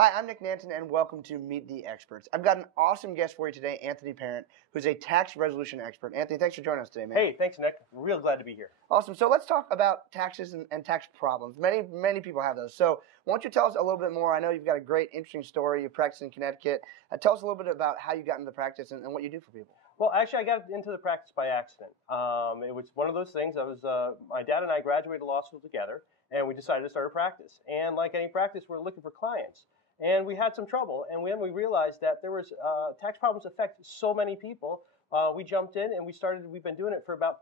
Hi, I'm Nick Nanton, and welcome to Meet the Experts. I've got an awesome guest for you today, Anthony Parent, who's a tax resolution expert. Anthony, thanks for joining us today, man. Hey, thanks, Nick. Real glad to be here. Awesome. So let's talk about taxes and tax problems. Many people have those. So why don't you tell us a little bit more? I know you've got a great, interesting story. You practice in Connecticut. Tell us a little bit about how you got into the practice and what you do for people. Well, actually, I got into the practice by accident. It was one of those things. My dad and I graduated law school together, and we decided to start a practice. And like any practice, we're looking for clients. And we had some trouble, and when we realized that there was tax problems affect so many people, we jumped in and we've been doing it for about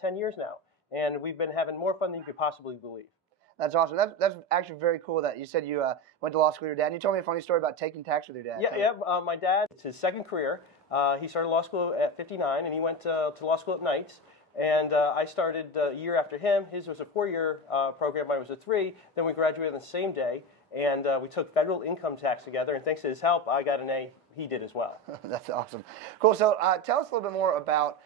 10 years now, and we've been having more fun than you could possibly believe. That's awesome. That's actually very cool that you said you went to law school with your dad. And you told me a funny story about taking tax with your dad. Yeah. My dad, it's his second career. He started law school at 59, and he went to law school at nights. And I started a year after him. His was a 4-year program. Mine was a 3. Then we graduated on the same day. And we took federal income tax together, and thanks to his help, I got an A. He did as well. That's awesome. Cool. So tell us a little bit more about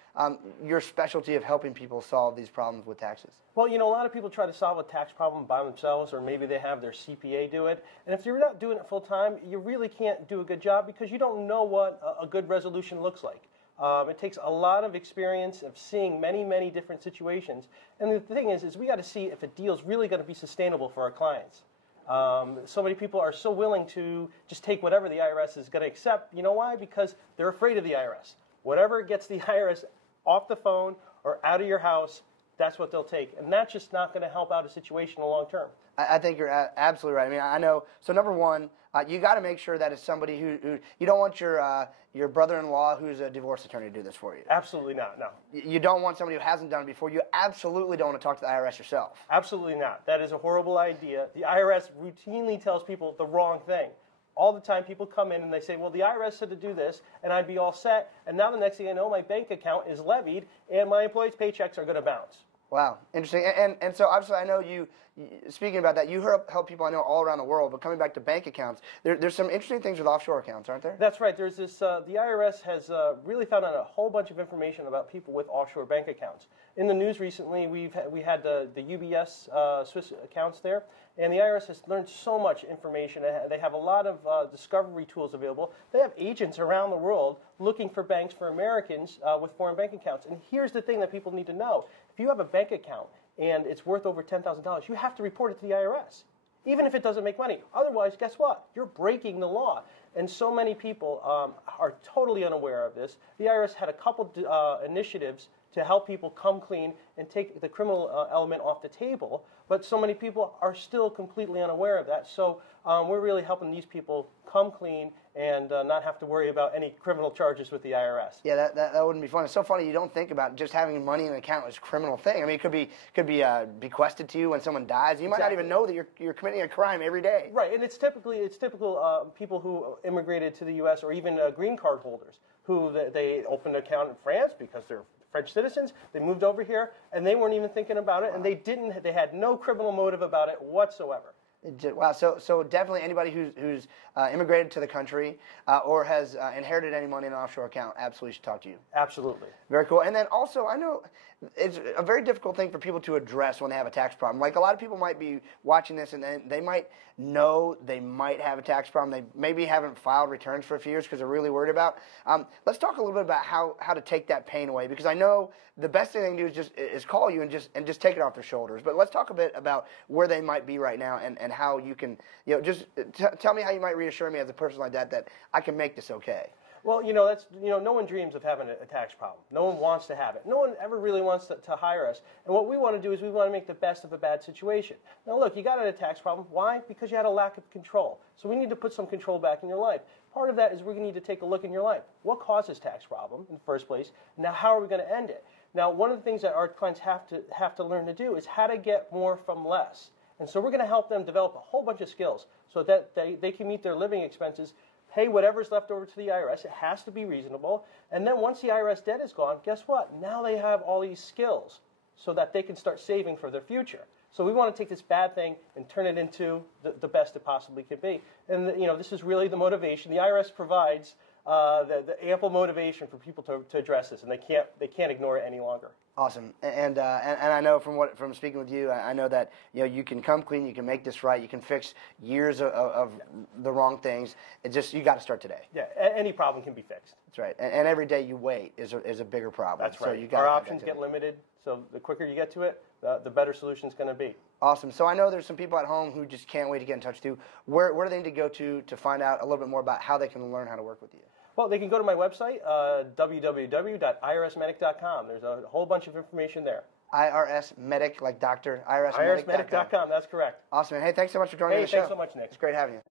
your specialty of helping people solve these problems with taxes. Well, a lot of people try to solve a tax problem by themselves, or maybe they have their CPA do it. And if you're not doing it full time, you really can't do a good job because you don't know what a good resolution looks like. It takes a lot of experience of seeing many, many different situations. And the thing is we got to see if a deal is really going to be sustainable for our clients. So many people are so willing to just take whatever the IRS is going to accept. You know why? Because they're afraid of the IRS. Whatever gets the IRS off the phone or out of your house, that's what they'll take. And that's just not going to help out a situation in the long term. I think you're absolutely right. I mean, I know. So number one, you got to make sure that it's somebody who you don't want your brother-in-law who's a divorce attorney to do this for you. Absolutely not. No. You don't want somebody who hasn't done it before. You absolutely don't want to talk to the IRS yourself. Absolutely not. That is a horrible idea. The IRS routinely tells people the wrong thing. All the time people come in and they say, well, the IRS said to do this, and I'd be all set. And now the next thing I know, my bank account is levied, and my employees' paychecks are going to bounce. Wow, interesting. And so obviously I know you, speaking about that, you help people I know all around the world, but coming back to bank accounts, there's some interesting things with offshore accounts, aren't there? That's right. There's this, the IRS has really found out a whole bunch of information about people with offshore bank accounts. In the news recently, we had the UBS Swiss accounts there, and the IRS has learned so much information. They have a lot of discovery tools available. They have agents around the world looking for banks for Americans with foreign bank accounts. And here's the thing that people need to know. If you have a bank account and it's worth over $10,000, you have to report it to the IRS, even if it doesn't make money. Otherwise, guess what? You're breaking the law. And so many people are totally unaware of this. The IRS had a couple initiatives to help people come clean and take the criminal element off the table, but so many people are still completely unaware of that. So we're really helping these people come clean and not have to worry about any criminal charges with the IRS. Yeah, that wouldn't be fun. It's so funny you don't think about just having money in an account as a criminal thing. I mean, it could be bequested to you when someone dies. You might not even know that you're committing a crime every day. Right, and it's typical people who immigrated to the U.S. or even green card holders who they opened an account in France because they're French citizens. They moved over here, and they weren't even thinking about it, and they had no criminal motive about it whatsoever. Wow, so definitely anybody who's immigrated to the country or has inherited any money in an offshore account absolutely should talk to you. Absolutely. Very cool. And then also, I know it's a very difficult thing for people to address when they have a tax problem. Like a lot of people might be watching this and they might know they might have a tax problem. They maybe haven't filed returns for a few years because they're really worried about. Let's talk a little bit about how to take that pain away, because I know the best thing they can do is call you and just take it off their shoulders. But let's talk a bit about where they might be right now and how you can, just tell me how you might reassure me as a person like that I can make this okay. Well, no one dreams of having a tax problem. No one wants to have it. No one ever really wants to hire us. And what we want to do is we want to make the best of a bad situation. Now, look, you got a tax problem. Why? Because you had a lack of control. So we need to put some control back in your life. Part of that is we're going to need to take a look in your life. What causes tax problem in the first place? Now, how are we going to end it? Now, one of the things that our clients have to learn to do is how to get more from less. And so we're going to help them develop a whole bunch of skills so that they can meet their living expenses pay whatever's left over to the IRS. It has to be reasonable. And then once the IRS debt is gone, guess what? Now they have all these skills so that they can start saving for their future. So we want to take this bad thing and turn it into the best it possibly can be. And this is really the motivation. The IRS provides the ample motivation for people to address this, and they can't ignore it any longer. Awesome, and I know from speaking with you, I know that you can come clean, you can make this right, you can fix years of the wrong things. It just you got to start today. Yeah, any problem can be fixed. That's right, and every day you wait is a bigger problem. That's right. So our options get limited, so the quicker you get to it, the better solution is going to be. Awesome. So I know there's some people at home who just can't wait to get in touch with you. Where do they need to go to find out a little bit more about how they can learn how to work with you? Well, they can go to my website, www.IRSMedic.com. There's a whole bunch of information there. IRSMedic, like doctor, IRSMedic.com. IRSMedic.com, that's correct. Awesome. Hey, thanks so much for joining the show. Thanks so much, Nick. It's great having you.